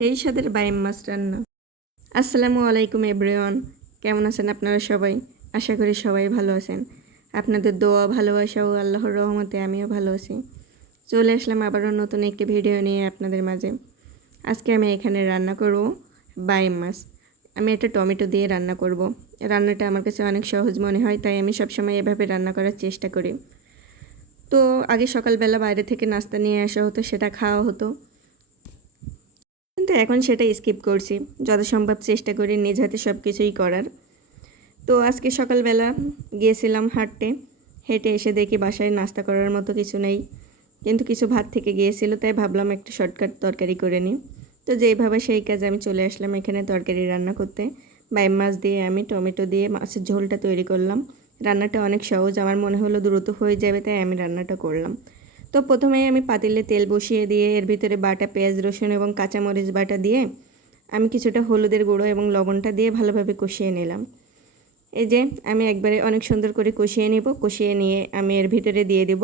এই স্বাদের বাইম মাছ রান্না আসসালামু আলাইকুম এভরিওয়ান। কেমন আছেন আপনারা সবাই? আশা করি সবাই ভালো আছেন। আপনাদের দোয়া, ভালোবাসা ও আল্লাহর রহমতে আমিও ভালো আছি। চলে আসলাম আবারও নতুন একটি ভিডিও নিয়ে আপনাদের মাঝে। আজকে আমি এখানে রান্না করব বাইম মাছ। আমি একটা টমেটো দিয়ে রান্না করব। রান্নাটা আমার কাছে অনেক সহজ মনে হয়, তাই আমি সবসময় এভাবে রান্না করার চেষ্টা করি। তো আগে সকালবেলা বাইরে থেকে নাস্তা নিয়ে আসা হতো, সেটা খাওয়া হতো। এখন সেটা স্কিপ করছি। যথাসম্ভব চেষ্টা করি নিজ হাতে সব কিছুই করার। তো আজকে সকালবেলা গিয়েছিলাম হাঁটতে। হেঁটে এসে দেখি বাসায় নাস্তা করার মতো কিছু নেই। কিন্তু কিছু ভাত থেকে গিয়েছিল, তাই ভাবলাম একটা শর্টকাট তরকারি করে নিই। তো যেইভাবে সেই কাজে আমি চলে আসলাম এখানে তরকারি রান্না করতে। বাইম মাছ দিয়ে আমি, টমেটো দিয়ে মাছের ঝোলটা তৈরি করলাম। রান্নাটা অনেক সহজ, আমার মনে হলো দ্রুত হয়ে যাবে, তাই আমি রান্নাটা করলাম। তো প্রথমেই আমি পাতিলে তেল বসিয়ে দিয়ে এর ভিতরে বাটা পেঁয়াজ, রসুন এবং কাঁচামরিচ বাটা দিয়ে আমি কিছুটা হলুদের গুঁড়ো এবং লবণটা দিয়ে ভালোভাবে কষিয়ে নিলাম। এই যে আমি একবারে অনেক সুন্দর করে কষিয়ে নেব, কষিয়ে নিয়ে আমি এর ভিতরে দিয়ে দেব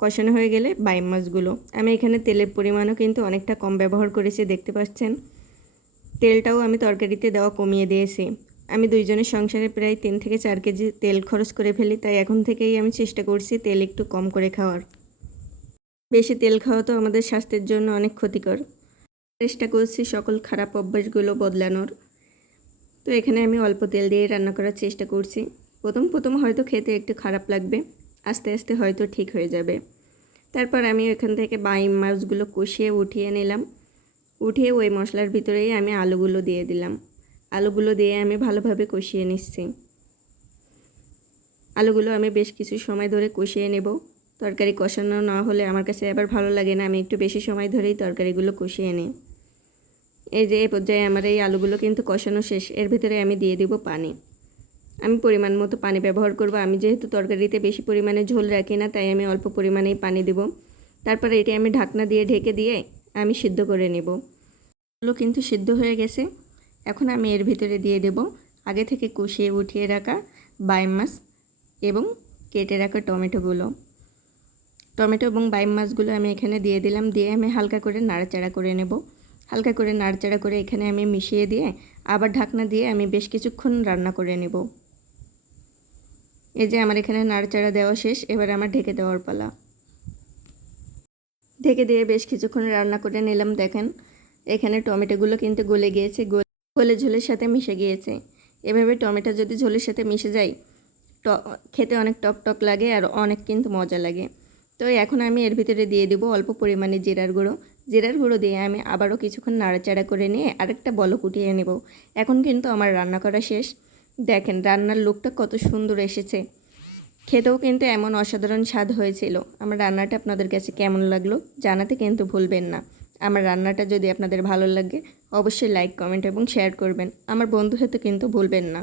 কষানো হয়ে গেলে বাইম মাছগুলো। আমি এখানে তেলের পরিমাণও কিন্তু অনেকটা কম ব্যবহার করেছি, দেখতে পাচ্ছেন। তেলটাও আমি তরকারিতে দেওয়া কমিয়ে দিয়েছি। আমি দুইজনের সংসারে প্রায় তিন থেকে চার কেজি তেল খরচ করে ফেলি, তাই এখন থেকেই আমি চেষ্টা করছি তেল একটু কম করে খাওয়ার। বেশি তেল খাওয়া তো আমাদের স্বাস্থ্যের জন্য অনেক ক্ষতিকর। চেষ্টা করছি সকল খারাপ অভ্যাসগুলো বদলানোর। তো এখানে আমি অল্প তেল দিয়ে রান্না করার চেষ্টা করছি। প্রথম প্রথম হয়তো খেতে একটু খারাপ লাগবে, আস্তে আস্তে হয়তো ঠিক হয়ে যাবে। তারপর আমি এখান থেকে বাইম মাছগুলো কষিয়ে উঠিয়ে নিলাম। উঠিয়ে ওই মশলার ভিতরেই আমি আলুগুলো দিয়ে দিলাম। আলুগুলো দিয়ে আমি ভালোভাবে কষিয়ে নিচ্ছি। আলুগুলো আমি বেশ কিছু সময় ধরে কষিয়ে নেব। তরকারি কষানো না হলে আমার কাছে আবার ভালো লাগে না। আমি একটু বেশি সময় ধরেই তরকারিগুলো কষিয়ে নিই। এই যে এই পর্যায়ে আমার এই আলুগুলো কিন্তু কষানো শেষ। এর ভিতরে আমি দিয়ে দিব পানি। আমি পরিমাণ মতো পানি ব্যবহার করব। আমি যেহেতু তরকারিতে বেশি পরিমাণে ঝোল রাখি না, তাই আমি অল্প পরিমাণেই পানি দেব। তারপরে এটি আমি ঢাকনা দিয়ে ঢেকে দিয়ে আমি সিদ্ধ করে নেব। এগুলো কিন্তু সিদ্ধ হয়ে গেছে। এখন আমি এর ভিতরে দিয়ে দেব আগে থেকে কষিয়ে উঠিয়ে রাখা বাইম মাছ এবং কেটে রাখা টমেটোগুলো। টমেটো এবং বাইম মাছগুলো আমি এখানে দিয়ে দিলাম, দিয়ে আমি হালকা করে নাড়াচাড়া করে নেব। হালকা করে নাড়াচাড়া করে এখানে আমি মিশিয়ে দিয়ে আবার ঢাকনা দিয়ে আমি বেশ কিছুক্ষণ রান্না করে নেব। এই যে আমার এখানে নাড়াচাড়া দেওয়া শেষ, এবার আমার ঢেকে দেওয়ার পালা। ঢেকে দিয়ে বেশ কিছুক্ষণ রান্না করে নিলাম, দেখেন এখানে টমেটোগুলো কিন্তু গলে গিয়েছে গলে ঝোলের সাথে মিশে গিয়েছে। এভাবে টমেটো যদি ঝোলের সাথে মিশে যায়, ট, খেতে অনেক টক টক লাগে আর অনেক কিন্তু মজা লাগে। তো এখন আমি এর ভিতরে দিয়ে দেবো অল্প পরিমাণে জিরার গুঁড়ো। জিরার গুঁড়ো দিয়ে আমি আবারও কিছুক্ষণ নাড়াচাড়া করে নিয়ে আরেকটা বল কুটিয়ে নেব। এখন কিন্তু আমার রান্না করা শেষ। দেখেন রান্নার লুকটা কত সুন্দর এসেছে। খেতেও কিন্তু এমন অসাধারণ স্বাদ হয়েছিল। আমার রান্নাটা আপনাদের কাছে কেমন লাগল জানাতে কিন্তু ভুলবেন না। আমার রান্নাটা যদি আপনাদের ভালো লাগে, অবশ্যই লাইক কমেন্ট এবং শেয়ার করবেন। আমার বন্ধু হতে কিন্তু ভুলবেন না।